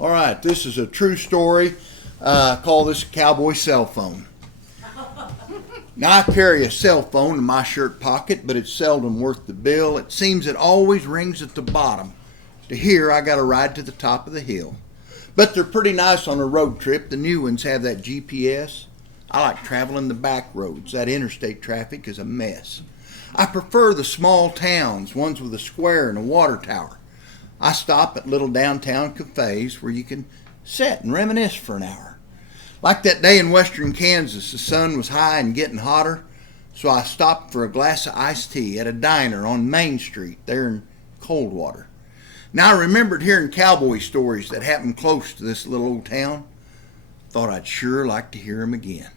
All right, this is a true story. Call this Cowboy cell phone. Now, I carry a cell phone in my shirt pocket, but it's seldom worth the bill. It seems it always rings at the bottom. To here, I got to ride to the top of the hill. But they're pretty nice on a road trip. The new ones have that GPS. I like traveling the back roads. That interstate traffic is a mess. I prefer the small towns, ones with a square and a water tower. I stop at little downtown cafes where you can sit and reminisce for an hour. Like that day in western Kansas, the sun was high and getting hotter, so I stopped for a glass of iced tea at a diner on Main Street there in Coldwater. Now, I remembered hearing cowboy stories that happened close to this little old town. Thought I'd sure like to hear 'em again.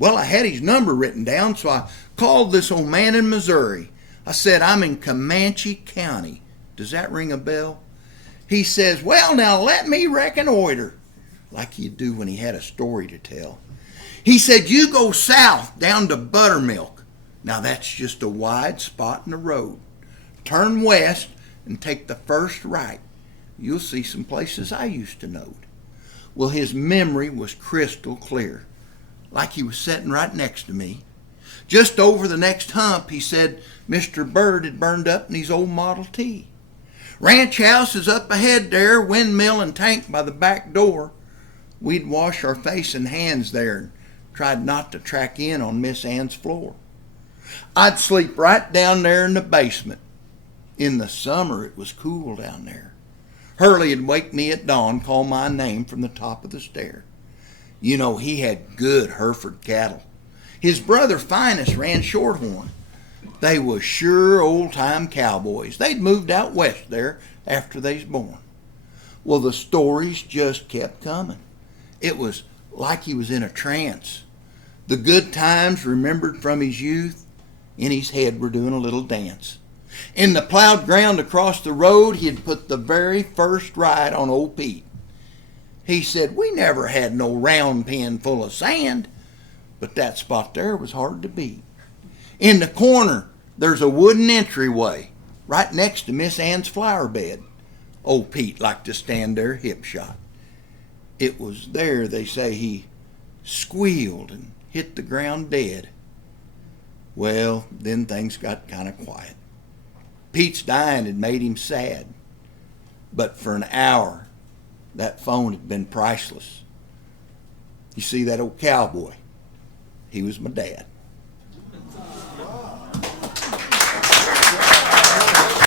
Well, I had his number written down, so I called this old man in Missouri. I said, "I'm in Comanche County. Does that ring a bell?" He says, "Well, now let me reconnoiter," like he'd do when he had a story to tell. He said, "You go south down to Buttermilk. Now that's just a wide spot in the road. Turn west and take the first right. You'll see some places I used to know." Well, his memory was crystal clear, like he was sitting right next to me. Just over the next hump, he said Mr. Bird had burned up in his old Model T. Ranch house is up ahead there, windmill and tank by the back door. We'd wash our face and hands there and tried not to track in on Miss Ann's floor. I'd sleep right down there in the basement. In the summer, it was cool down there. Hurley'd wake me at dawn, call my name from the top of the stair. You know, he had good Hereford cattle. His brother Finest ran Shorthorn. They was sure old-time cowboys. They'd moved out west there after they's born. Well, the stories just kept coming. It was like he was in a trance. The good times remembered from his youth, in his head were doing a little dance. In the plowed ground across the road, he'd put the very first ride on old Pete. He said, "We never had no round pen full of sand," but that spot there was hard to beat. In the corner, there's a wooden entryway right next to Miss Ann's flower bed. Old Pete liked to stand there hip shot. It was there, they say, he squealed and hit the ground dead. Well, then things got kind of quiet. Pete's dying had made him sad. But for an hour, that phone had been priceless. You see, that old cowboy, he was my dad.